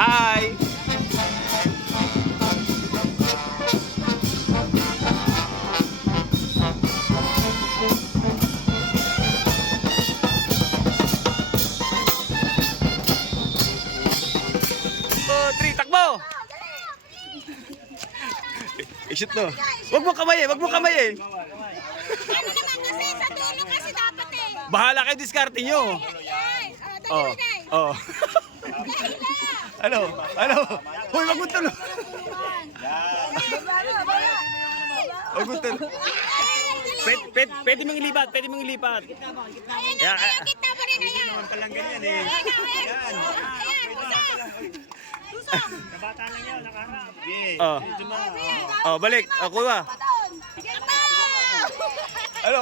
Hi! Three, takbo! I-shoot to. Wag mo kamayin, wag mo kamayin. Ano naman kasi, sa dulo kasi dapat eh. Bahala kayo, diskarte nyo. Yes. Oh, oh. Ano? Ano? Hoy, wag mo tulog. Wag mo tulog. Pwede mong ilipat, pwede mong ilipat. Ayan, ayan, kita mo rin, ayan. Naman palang ganyan eh. Ayan, ayan, usap. Kabata lang yun, nakaharap. Okay. Oh. Oh, balik. Oh, kuha. Ano?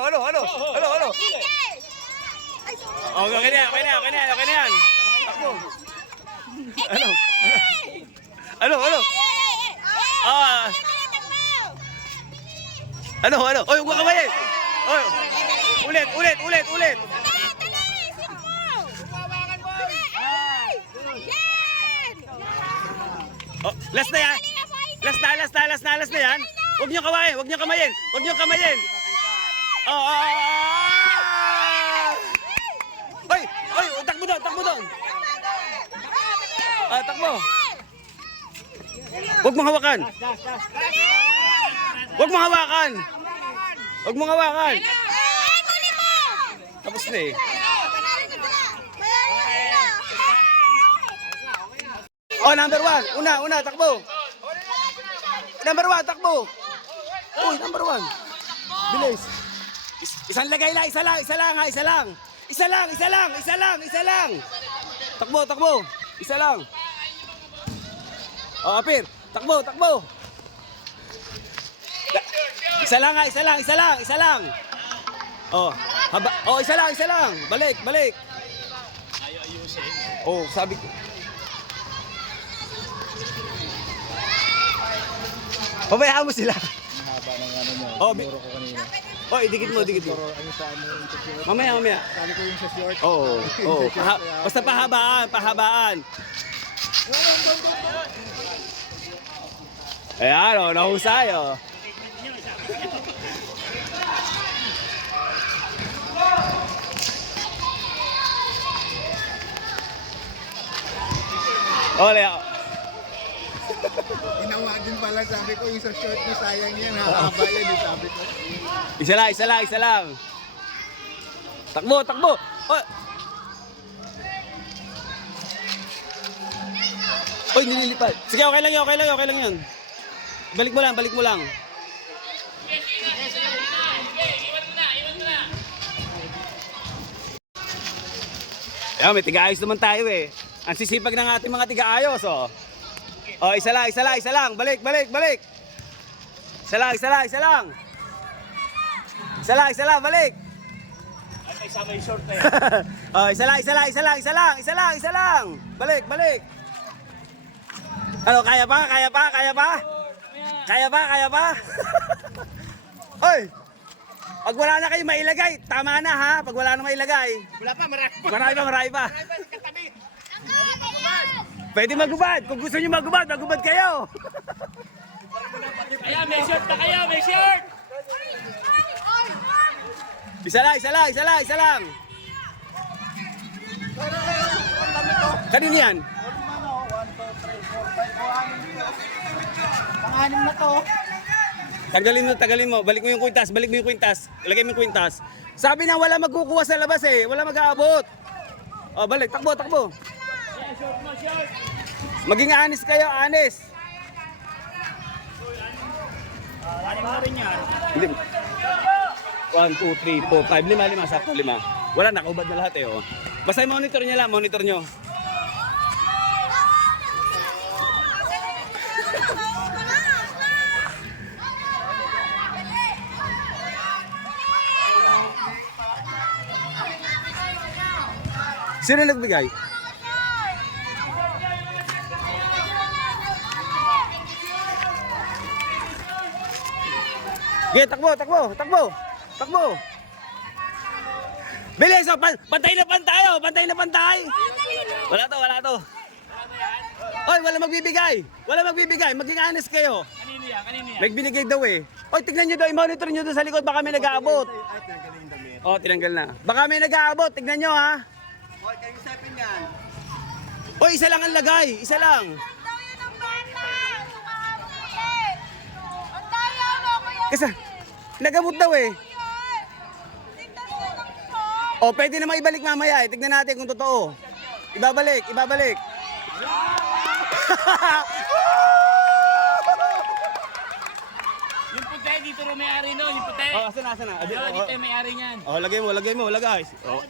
Oh, okay na, okay na yan. Takbo. Ano? Ah. Ano? Oy, huwag kamayin. Oy. Ulit. Oh, last na yan. Last na yan. Huwag niyo kamayin. Oh. Oy, takbo doon. Ah, takbo. Huwag mong hawakan. Tapos na eh. Oh, number 1. Una, takbo. Number 1, takbo. Uy, number 1. Bilis. Isang lagay lang, isa lang. Takbo. Isa lang. Oh, Apir. Takbo. Isa lang. Oh, isa lang. Balik. Oh, sabi ko. Pabayaan mo sila. Mahaba ng ano mo. Oh, Tinuro ko kanina. Oh, idikit mo. Pero ano sa ano yung short. Mamaya. Sabi ko yung sa short. Oo. Basta pahabaan. Ayan, oh, nahusay, oh. Ole, Inawagin pala sabi ko yung sa short na sayang yan. Hahaba yan yung sabi ko. isa lang. Takbo. Oh. Oy, nililipat. Sige, okay lang yun. Balik mo lang. Ayan, may tiga-ayos naman tayo eh. Ang sisipag ng ating mga tiga-ayos, oh. Oh, isa lang. Balik. Isa lang, balik. Ay, may sama yung short eh. Oh, isa lang. Balik. Ano, kaya pa? Hoy! Pag wala na kayo mailagay, tama na ha. Pag wala na mailagay. Wala pa, Marami pa. Pwede magubad. Kung gusto niyo magubad kayo. Kaya, may short na kayo, may short! Isa lang. Kanino yan? Pang-anim na to. Tagalin mo. Balik mo yung kwintas. Ilagay mo yung kwintas. Sabi na wala magkukuha sa labas eh. Wala mag-aabot. Oh, balik. Takbo. Maging honest kayo, honest. Anim na rin yan. Hindi. 1, 2, 3, 4, 5, 5. Sakto 5. Wala, nakaubad na lahat eh. Oh. Basta monitor nyo. Sino nagbigay? Okay, takbo. Bilis, pantay na pantay. Wala to. Oy, wala magbibigay. Wala magbibigay. Maging honest kayo. Kanino yan? Kanino yan? May binigay daw eh. Oy, tignan nyo daw. I-monitor nyo doon sa likod. Baka may nag-aabot. Oh, tinanggal na. Baka may nag-aabot. Tignan nyo ha. Hoy, kayo 7 yan. Oy, isa lang ang lagay. Isa lang. Daw yun ang bata. Nakakabili. Ang daya mo, kuya. Kasi, nagamot daw eh. Tignan mo ng phone. Oh, pwede na maibalik mamaya eh. Tignan natin kung totoo. Ibabalik, ibabalik. Yung puti, dito rin may-ari no, yung puti. Oh, asan na, asan na? Oo, dito yung may-ari niyan. Oh, lagay mo, lagay. Oh,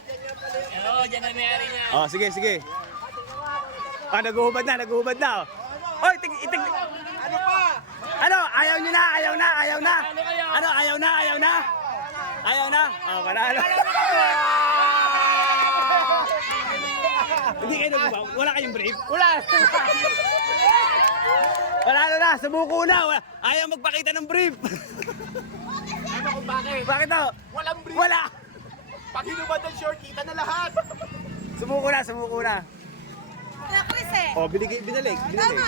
Oo, dyan ang may-ari niyan. oh sige, sige. Ah, naguhubad na. Oy, itig. Ano pa? Ano, ayaw nyo na. Ano kaya? Ano, ayaw na. Oh, panalo. Hindi kayo nagbawa. Wala kayong brief? Wala. Panalo na, sumuko na. Ayaw magpakita ng brief. Ano kung bakit? Bakit to? Walang brief. Wala. Pag hinubad ng short, kita na lahat. Sumuko na. Na, Chris eh. Oh, binalik. Tama.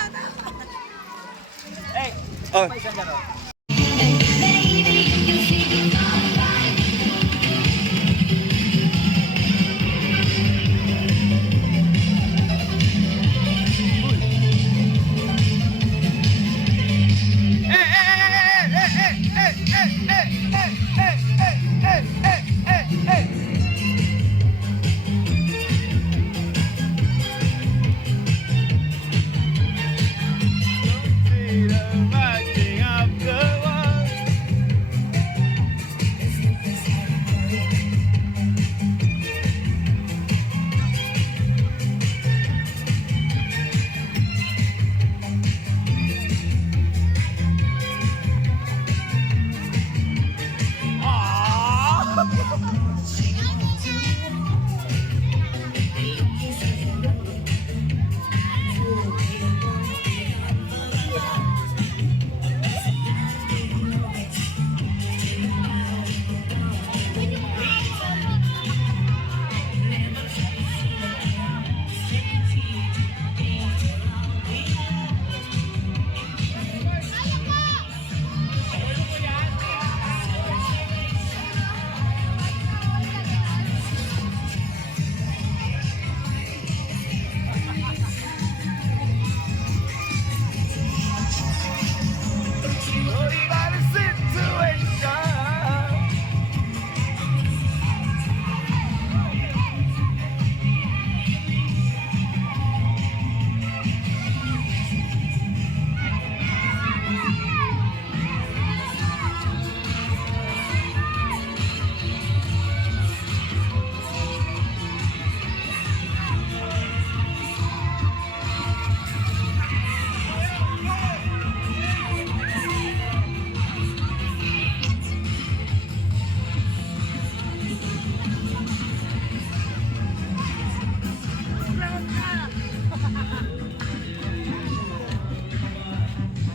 Hey, Oh. pa isang garo.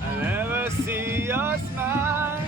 I never see your smile.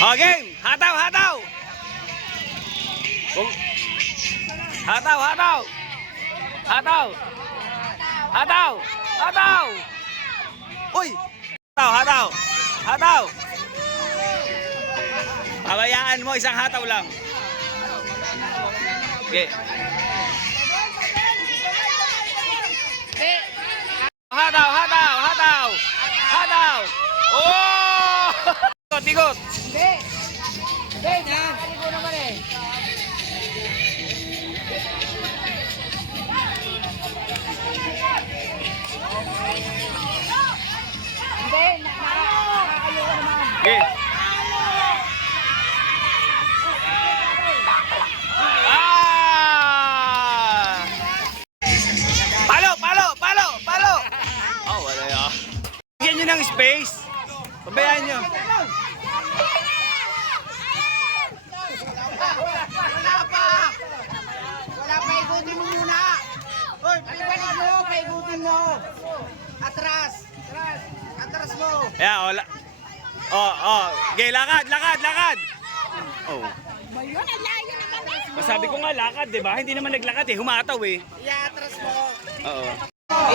Oh, game! Hataw! Hataw! Uy! Hataw! Abayaan mo, isang hataw lang. Okay. Hataw, hataw, hataw! Hataw! Oh! Tigot! Hindi. Hindi, nakakaligo naman eh. Hindi, nakakaligo naman. Okay. Ah! Palo, palo, palo, palo! Oh, wala yan. Bigyan nyo ng space. Pabayaan nyo. Wala pa, ikutin mo muna. Hoy, paibalik mo, paikutin mo. Atras. Atras mo. Ayan, wala. Oh, oh. Okay, lakad, lakad, lakad. Oh. Ayun, ang layo naman eh. Masabi ko nga lakad, di ba? Hindi naman naglakad eh. Humataw eh. Iatras mo. Oo.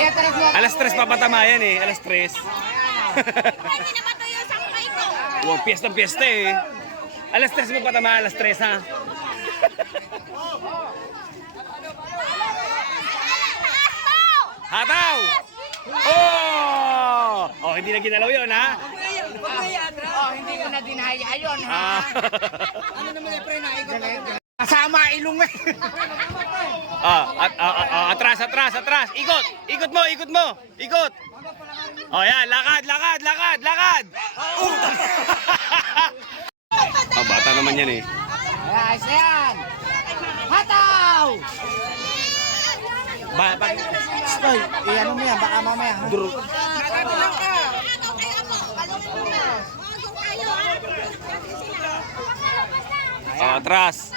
Iatras mo. Alas 3 papatama yan eh. Alas 3. Hindi naman to yung sakay ko. Wow, piyesta eh. Alas 3 mo patama, alas 3 ha. Hataw! Oh! Oh, hindi na ginalaw yun ha? Oh, hindi ko na dinaya yun, ha? Ah. Ano naman yung pre na ikot? Kasama ilong eh. Atras, atras, atras. Ikot! Ikot mo, ikot mo! Ikot! Oh, yan. Lakad, lakad, lakad, lakad! Oh, bata naman yan eh. Ayos na yan. Hataw! Stoy, iyan mo yan, baka mamaya. Nakabilang ka. Oh, atras.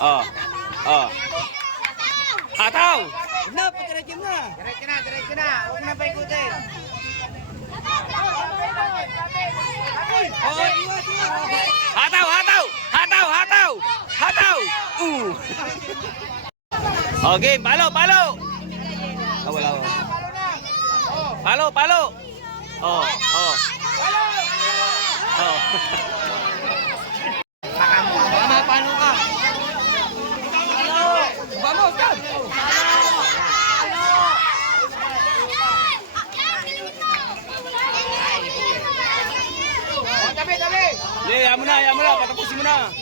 Oh. Oh. Hataw! Na, patiradyo mo na. Diretso na. Huwag na ba ikutin? Oo, iwas. Hataw, hataw! Hataw, hataw! Hataw! Okay, palo, palo! Ah, wala. Palo, palo! Oh, oh. Oh. Baka mapano ka. Vamos, dad. Tabi. Yeah, yaman na, patapusin mo na.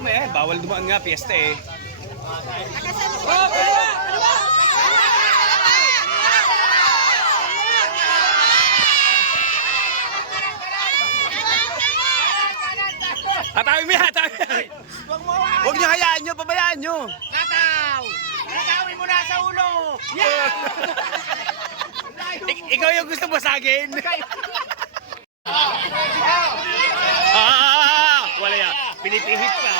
May bawal dumaan nga, piyesta eh. Hatawin mo yan, hatawin mo yan. Huwag nyo hayaan nyo, pabayaan nyo. Kataw! Katawin mo na sa ulo! Ikaw yung gusto basagin. Wala yan. Pinipihit ka.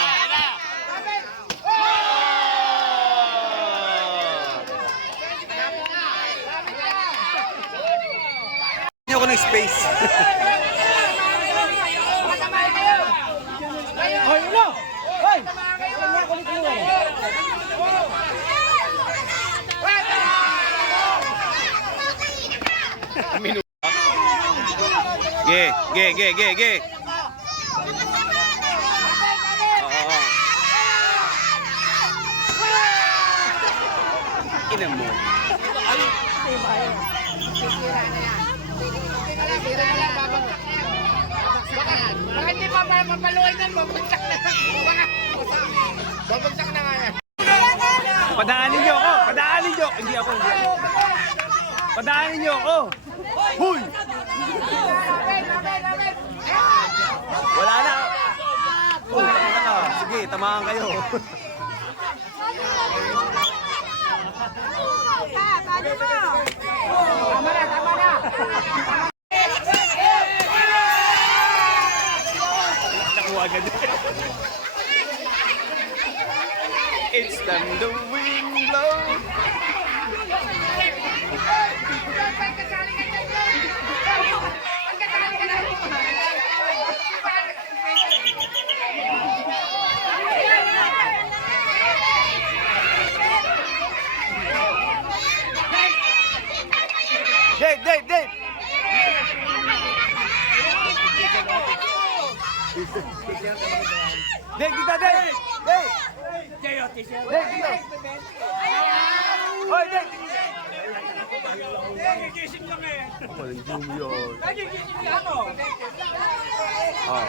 Hindi ako ng space. Hoy, ulo! Hoy! Minuto. Ge. Oo. Ina mo. Sira na yan, babagsak na yan. Baka hindi pa papaluin yan, babagsak na yan. Babagsak na nga yan. Padaanin niyo ako. Padaanin niyo. Hindi ako. Padaanin niyo ako. Huy! Wala na. Wala na. Sige, tamaan kayo. Tama na. Nakuha agad. It's time the wind blow. Dave! Dave, dito, Dave! Dave! Dave, dito! Hoy, Dave! Nagigising lang eh. Maling mo yun. Nagigising lang ako. Oh.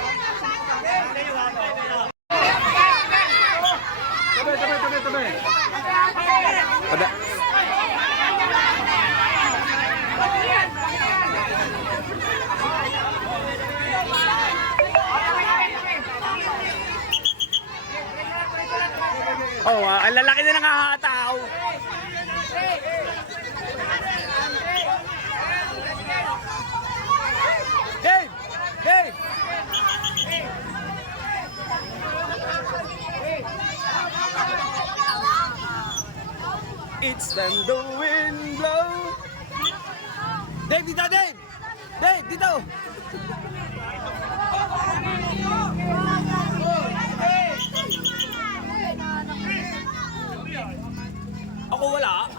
Tabi. Pada. Oh, ang lalaki na nakakataw. Dave! Dave! It's when the wind blows. Dave, dito, Dave! Dave, dito! Ako wala.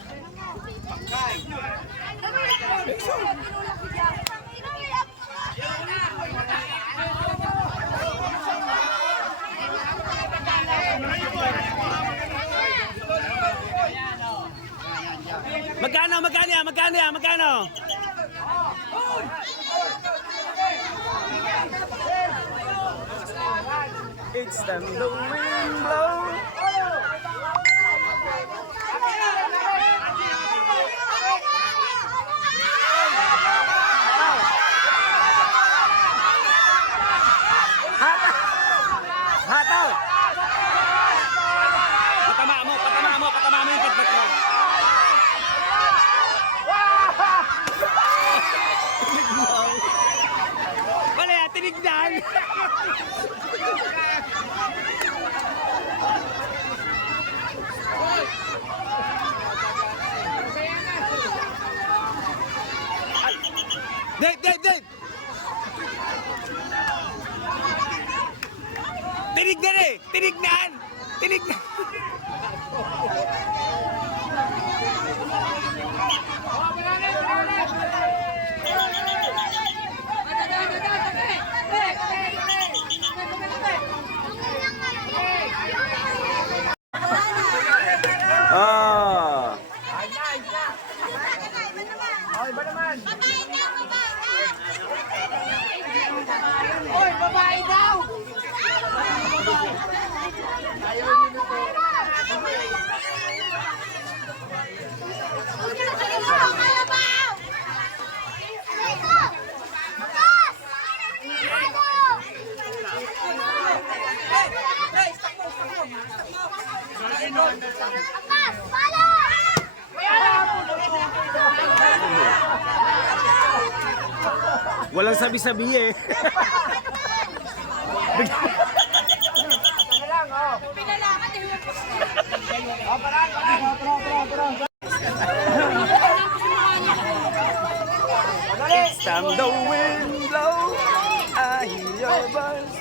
Magkano? It's time the wind blows. Hataw! Patama mo yung pagpat mo. Wala yan, tinignan! Dave! Tinignan eh! Tinignan! Ah! Oy, babae daw! Walang sabi-sabi eh. It's time the wind blows, I hear your voice.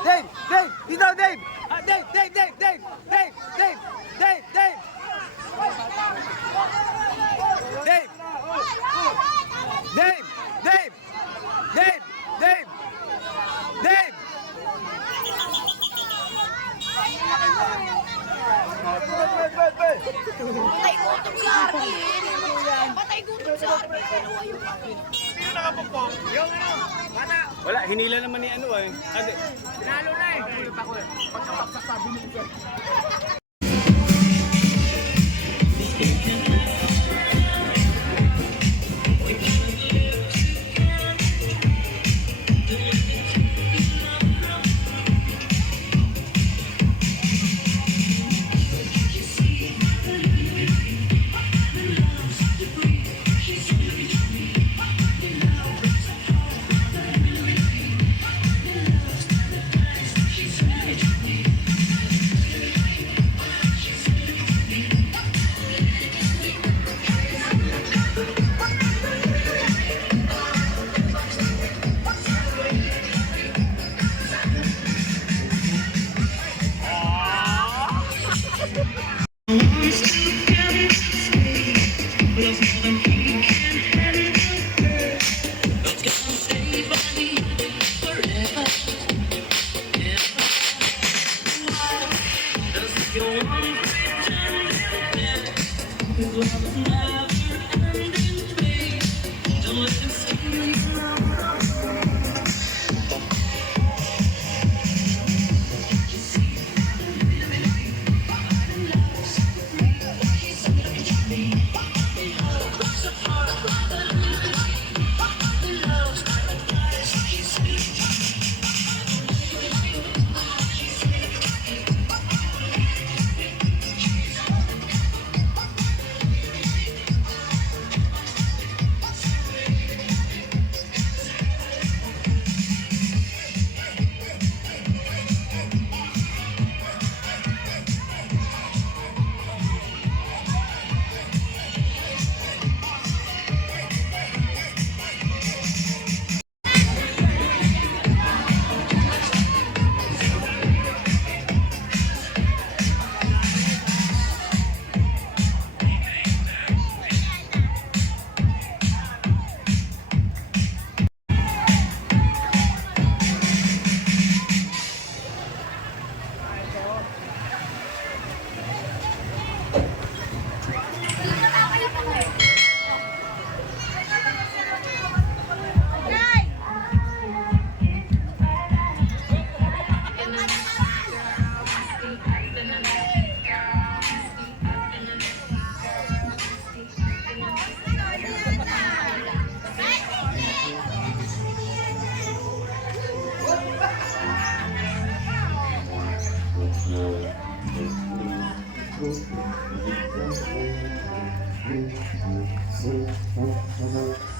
Dave! Dito, Dave! Dave! Patay gutom si Arkin. Patay gutom si Arkin. Sino nakapagpo? Yung ano, bata. Wala, hinila naman ni ano eh. Sinalo na eh. Pagkapagsak sabi mo. Thank you.